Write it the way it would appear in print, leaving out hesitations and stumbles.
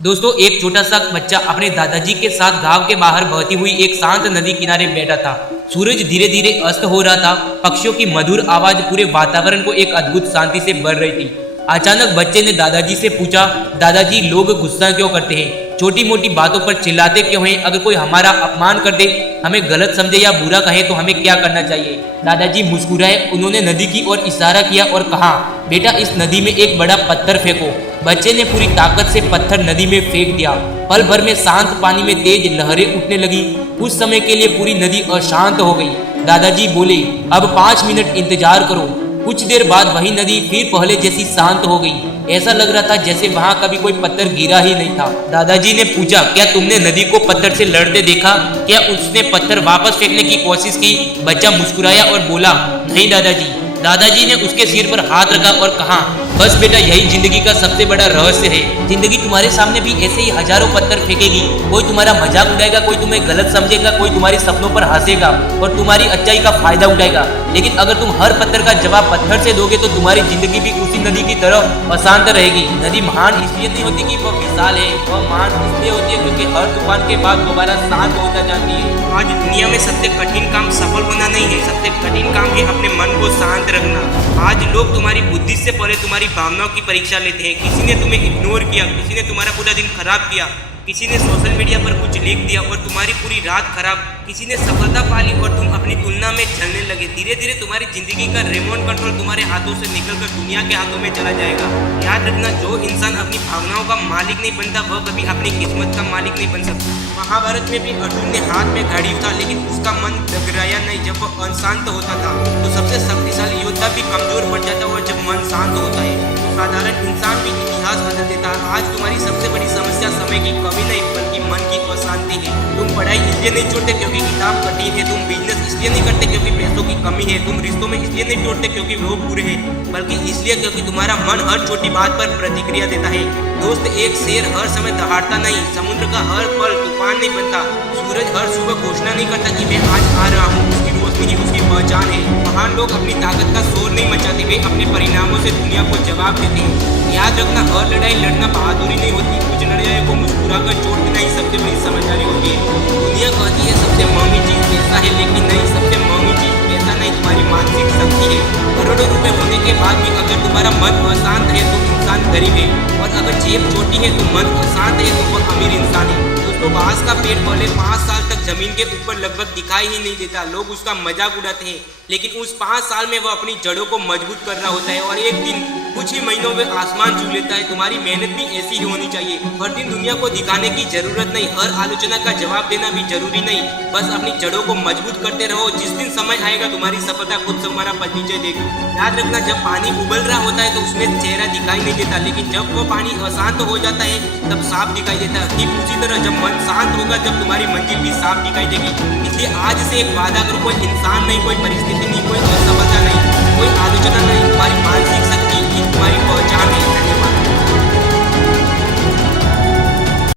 दोस्तों, एक छोटा सा बच्चा अपने दादाजी के साथ गांव के बाहर बहती हुई एक शांत नदी किनारे बैठा था। सूरज धीरे धीरे अस्त हो रहा था। पक्षियों की मधुर आवाज पूरे वातावरण को एक अद्भुत शांति से भर रही थी। अचानक बच्चे ने दादाजी से पूछा, दादाजी, लोग गुस्सा क्यों करते हैं? छोटी मोटी बातों पर चिल्लाते क्यों हैं? अगर कोई हमारा अपमान कर दे, हमें गलत समझे या बुरा कहे तो हमें क्या करना चाहिए? दादाजी मुस्कुराए। उन्होंने नदी की ओर इशारा किया और कहा, बेटा, इस नदी में एक बड़ा पत्थर फेंको। बच्चे ने पूरी ताकत से पत्थर नदी में फेंक दिया। पल भर में शांत पानी में तेज लहरें उठने लगी। कुछ समय के लिए पूरी नदी अशांत हो गई। दादाजी बोले, अब 5 मिनट इंतजार करो। कुछ देर बाद वही नदी फिर पहले जैसी शांत हो गई। ऐसा लग रहा था जैसे वहां कभी कोई पत्थर गिरा ही नहीं था। दादाजी ने पूछा, क्या तुमने नदी को पत्थर से लड़ते देखा? क्या उसने पत्थर वापस फेंकने की कोशिश की? बच्चा मुस्कुराया और बोला, नहीं दादाजी। दादाजी ने उसके सिर पर हाथ रखा और कहा, बस बेटा, यही जिंदगी का सबसे बड़ा रहस्य है। जिंदगी तुम्हारे सामने भी ऐसे ही हजारों पत्थर फेंकेगी। कोई तुम्हारा मजाक उड़ाएगा, कोई तुम्हें गलत समझेगा, कोई तुम्हारे सपनों पर हंसेगा और तुम्हारी अच्छाई का फायदा उठाएगा। लेकिन अगर तुम हर पत्थर का जवाब पत्थर से दोगे तो तुम्हारी जिंदगी भी उसी नदी की तरह अशांत रहेगी। नदी महान इसलिए नहीं होती कि वह विशाल है, वह महान इसलिए होती है क्योंकि हर तूफान के बाद दोबारा शांत होता जाती है। आज दुनिया में सबसे कठिन काम सफल होना नहीं है, सबसे कठिन काम है अपने मन को शांत रखना। आज लोग तुम्हारी बुद्धि से पहले तुम्हारी भावनाओं की परीक्षा लेते हैं। किसी ने तुम्हें इग्नोर किया, किसी ने तुम्हारा पूरा दिन खराब किया, किसी ने सोशल मीडिया पर कुछ लिख दिया और तुम्हारी पूरी रात खराब, किसी ने सफलता पा ली और तुम अपनी तुलना में चलने लगे। धीरे धीरे तुम्हारी जिंदगी का रिमोट कंट्रोल तुम्हारे हाथों से निकलकर दुनिया के हाथों में चला जाएगा। याद रखना, जो इंसान अपनी भावनाओं का मालिक नहीं बनता वह कभी अपनी किस्मत का मालिक नहीं बन सकता। महाभारत में भी अर्जुन ने हाथ में घड़ी था लेकिन उसका मन डगराया नहीं। जब वह अशांत होता था तो सबसे शक्तिशाली योद्धा भी कमजोर पड़ जाता है। जब मन शांत होता है साधारण इंसान भी इतिहास बदल देता है। आज तुम्हारी सबसे बड़ी समस्या समय की कमी नहीं बल्कि मन की अशांति है। तुम पढ़ाई इसलिए नहीं छोड़ते क्योंकि किताब कठिन है, तुम बिजनेस इसलिए नहीं करते क्योंकि पैसों की कमी है, तुम रिश्तों में इसलिए नहीं तोड़ते क्योंकि वो बुरे हैं, बल्कि इसलिए क्योंकि तुम्हारा मन हर छोटी बात पर प्रतिक्रिया देता है। दोस्त, एक शेर हर समय दहाड़ता नहीं, समुद्र का हर पल तूफान नहीं बनता, सूरज हर सुबह घोषणा नहीं करता कि मैं आज आ रहा हूँ। उसकी रोशनी ही उसकी पहचान है। महान लोग अपनी ताकत का शोर नहीं मचाते, वे अपने परिणामों से दुनिया को जवाब देते हैं। याद रखना, हर लड़ाई लड़ना बहादुरी नहीं होती, कुछ लड़ाइयों को मुस्कुराकर छोड़ देना ही सबसे बड़ी समझदारी होती है। दुनिया कहती है सबसे महंगी चीज पैसा है, लेकिन नहीं, सबसे महंगी चीज पैसा नहीं, तुम्हारी मानसिक शक्ति है। करोड़ों रुपए होने के बाद भी अगर तुम्हारा मन अशांत है तो इंसान गरीब है, और अगर जेब छोटी है तो मन अशांत है तो वह अमीर इंसान है। दोस्तों, बांस का पेड़ पहले 5 साल तक जमीन के ऊपर लगभग दिखाई ही नहीं देता। लोग उसका मजाक उड़ाते हैं, लेकिन उस 5 साल में वह अपनी जड़ों को मजबूत कर रहा होता है और एक दिन कुछ ही महीनों में आसमान छू लेता है। तुम्हारी मेहनत भी ऐसी ही होनी चाहिए। हर दिन दुनिया को दिखाने की जरूरत नहीं, हर आलोचना का जवाब देना भी जरूरी नहीं, बस अपनी जड़ों को मजबूत करते रहो। जिस दिन समय आएगा तुम्हारी सफलता खुद तुम्हारा परिचय देगी। याद रखना, जब पानी उबल रहा होता है तो उसमें चेहरा दिखाई नहीं देता, लेकिन जब वो पानी अशांत हो जाता है तब साफ दिखाई देता है। ठीक उसी तरह जब मन शांत होगा जब तुम्हारी मंजिल भी साफ दिखाई देगी। इसलिए आज से एक वादा करो, कोई इंसान नहीं, कोई परिस्थिति नहीं, कोई